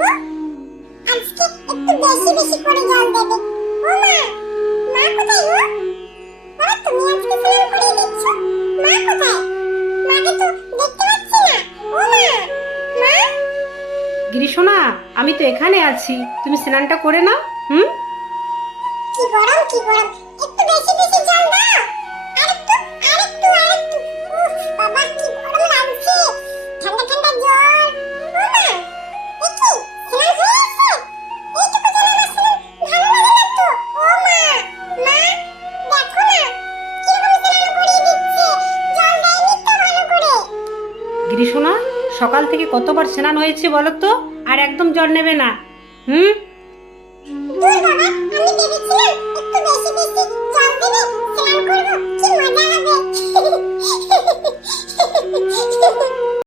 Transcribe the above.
দেব আজকে একটু বেশি বেশি করে জল দেবে। ও মা মা কোথায় গো? বাবা তুমি আজকে স্নান করিয়ে দিচ্ছ? মা কোথায়? মাকে তো দেখতে পাচ্ছি না। ও মা মা? গিরিশোনা আমি তো এখানে আছি। তুমি স্নানটা করে নাও হুম? কি গরম কি গরম। গ্রীষ্মা সকাল থেকে কতবার স্নান হয়েছে বলো তো? আর একদম জল নেবে না। হুম?